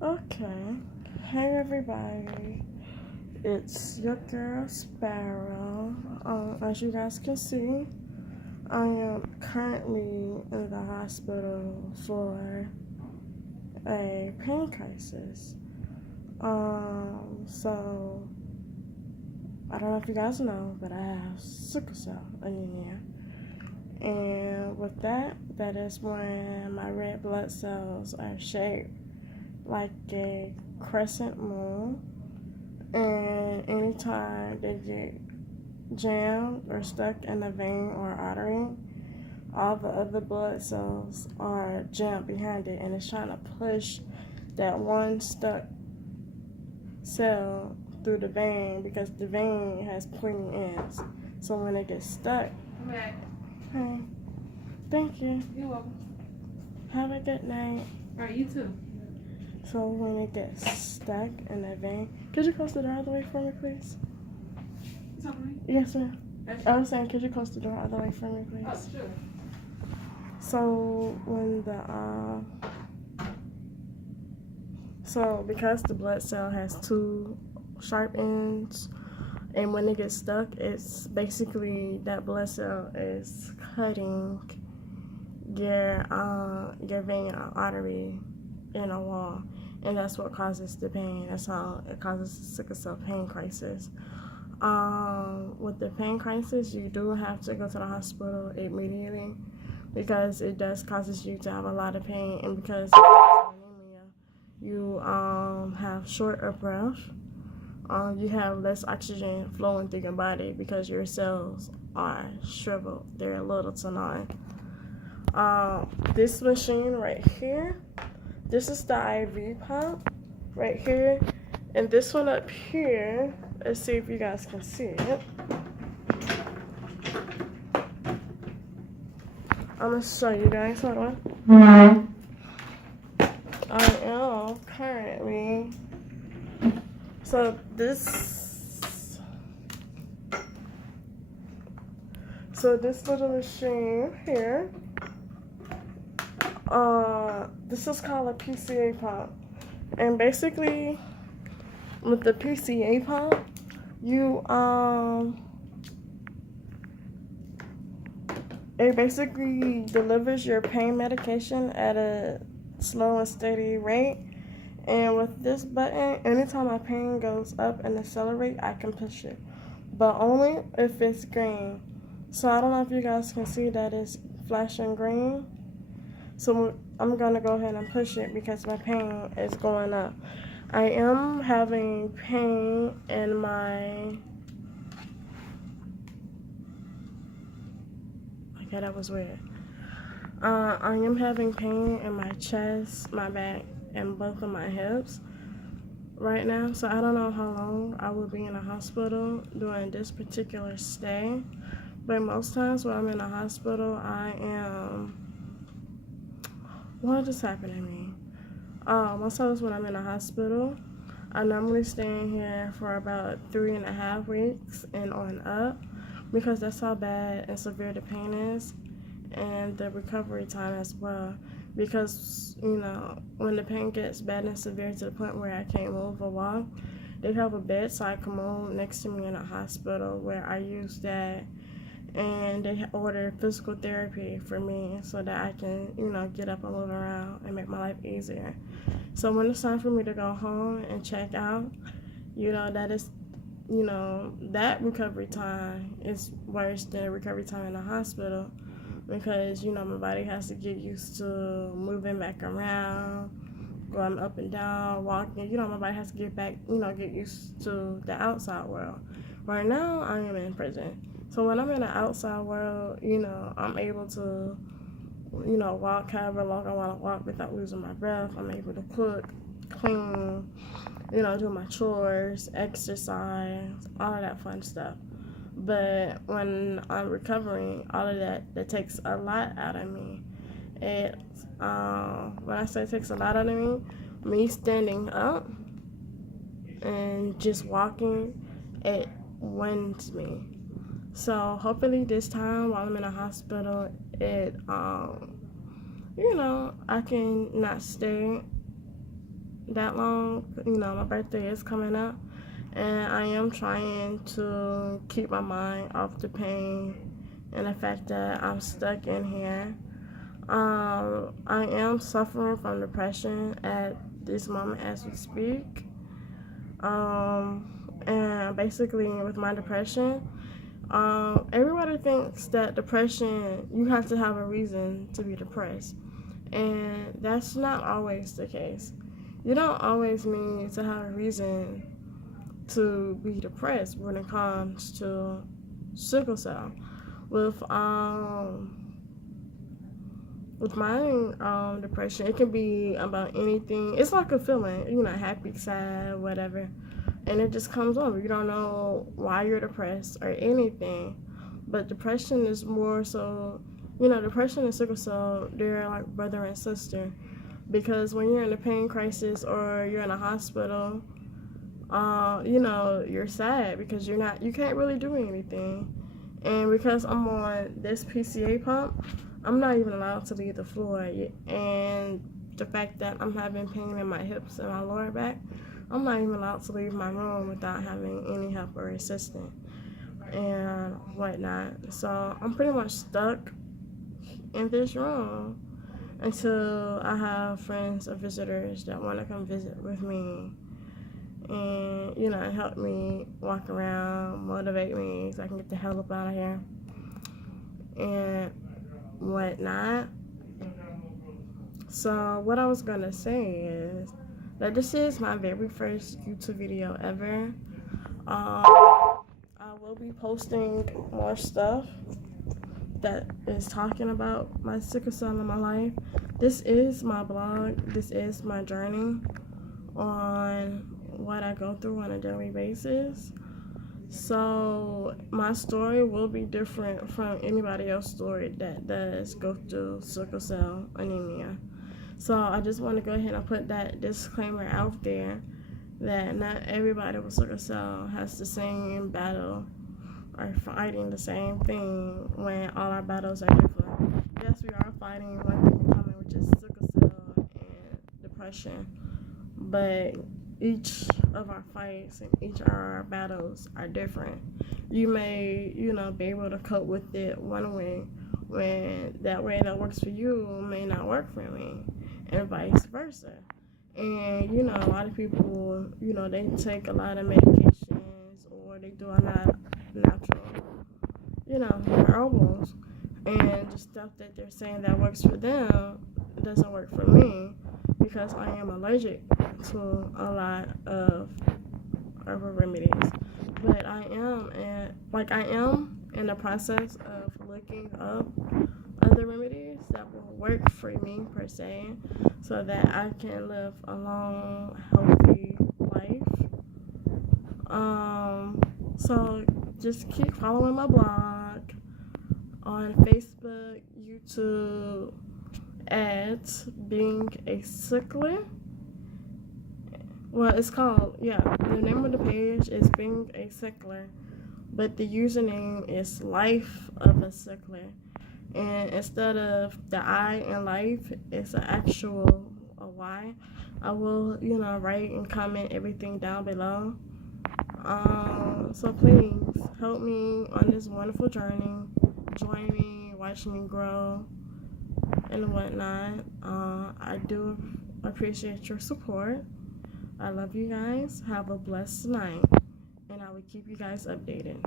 Okay. Hey everybody. It's your girl Sparrow. As you guys can see, I am currently in the hospital for a pain crisis. So I don't know if you guys know, but I have sickle cell anemia. And with that, that is when my red blood cells are shaped like a crescent moon, and anytime they get jammed or stuck in a vein or artery, all the other blood cells are jammed behind it, and it's trying to push that one stuck cell through the vein because the vein has pointy ends. So when it gets stuck, I'm back. hey, thank you. You're welcome. Have a good night. All right, you too. So when it gets stuck in that vein, could you close the door all the way for me, please? You talking to me? Yes, ma'am. That's I was saying, could you close the door all the way for me, please? Oh, sure. So when because the blood cell has two sharp ends, and when it gets stuck, it's basically that blood cell is cutting your vein or artery in a wall, and that's what causes the pain. That's how it causes the sickle cell pain crisis. With the pain crisis, you do have to go to the hospital immediately because it does causes you to have a lot of pain, and because of anemia, you have short of breath. You have less oxygen flowing through your body because your cells are shriveled. They're little to none. This machine right here, this is the IV pump right here, and this one up here, let's see if you guys can see it. I'm gonna show you guys. Hold on. I am currently, so this little machine here, this is called a PCA pump, and basically with the PCA pump, you it basically delivers your pain medication at a slow and steady rate. And with this button, anytime my pain goes up and accelerate, I can push it, but only if it's green. So I don't know if you guys can see that it's flashing green. So I'm gonna go ahead and push it because my pain is going up. I am having pain in my, okay, that was weird. I am having pain in my chest, my back, and both of my hips right now. So I don't know how long I will be in a hospital during this particular stay. But most times when I'm in a hospital, what just happened to me? Most times when I'm in a hospital, I normally stay in here for about 3.5 weeks and on up, because that's how bad and severe the pain is, and the recovery time as well. Because, when the pain gets bad and severe to the point where I can't move or walk, they have a bedside commode next to me in a hospital where I use that, and they order physical therapy for me so that I can, get up and move around and make my life easier. So when it's time for me to go home and check out, that is, that recovery time is worse than the recovery time in the hospital, because, my body has to get used to moving back around, going up and down, walking. My body has to get back, get used to the outside world. Right now, I am in prison. So when I'm in the outside world, I'm able to, walk however long I want to walk without losing my breath. I'm able to cook, clean, do my chores, exercise, all of that fun stuff. But when I'm recovering, all of that takes a lot out of me. When I say it takes a lot out of me standing up and just walking, it wins me. So hopefully this time while I'm in a hospital, I can not stay that long. My birthday is coming up, and I am trying to keep my mind off the pain and the fact that I'm stuck in here. I am suffering from depression at this moment as we speak. And basically, with my depression, everybody thinks that depression, you have to have a reason to be depressed. And that's not always the case. You don't always need to have a reason to be depressed when it comes to sickle cell. With with my depression, it can be about anything. It's like a feeling, happy, sad, whatever, and it just comes on. You don't know why you're depressed or anything, but depression is more so. Depression and sickle cell, they're like brother and sister, because when you're in a pain crisis or you're in a hospital, you're sad because you can't really do anything. And because I'm on this PCA pump, I'm not even allowed to leave the floor. And the fact that I'm having pain in my hips and my lower back, I'm not even allowed to leave my room without having any help or assistance and whatnot. So I'm pretty much stuck in this room until I have friends or visitors that want to come visit with me and help me walk around, motivate me so I can get the hell up out of here and whatnot. So what I was gonna say is that this is my very first YouTube video ever. I will be posting more stuff that is talking about my sickle cell in my life. This is my blog. This is my journey on what I go through on a daily basis. So my story will be different from anybody else's story that does go through sickle cell anemia. So I just want to go ahead and put that disclaimer out there that not everybody with sickle cell has the same battle or fighting the same thing when all our battles are different. Yes, we are fighting one thing in common, which is sickle cell and depression, but each of our fights and each of our battles are different. You may, be able to cope with it one way when that way that works for you may not work for me, and vice versa. And, a lot of people, they take a lot of medications or they do a lot of natural, herbals. And the stuff that they're saying that works for them doesn't work for me because I am allergic to a lot of herbal remedies. But I am in the process of looking up other remedies that will work for me per se, so that I can live a long, healthy life. So just keep following my blog on Facebook, YouTube, at Being a Sickler. Well, it's called, the name of the page is Being a Sickler, but the username is Life of a Sickler. And instead of the I in life, it's an actual Y. I will, write and comment everything down below. So please help me on this wonderful journey. Join me, watch me grow, and whatnot. I do appreciate your support. I love you guys. Have a blessed night, and I will keep you guys updated.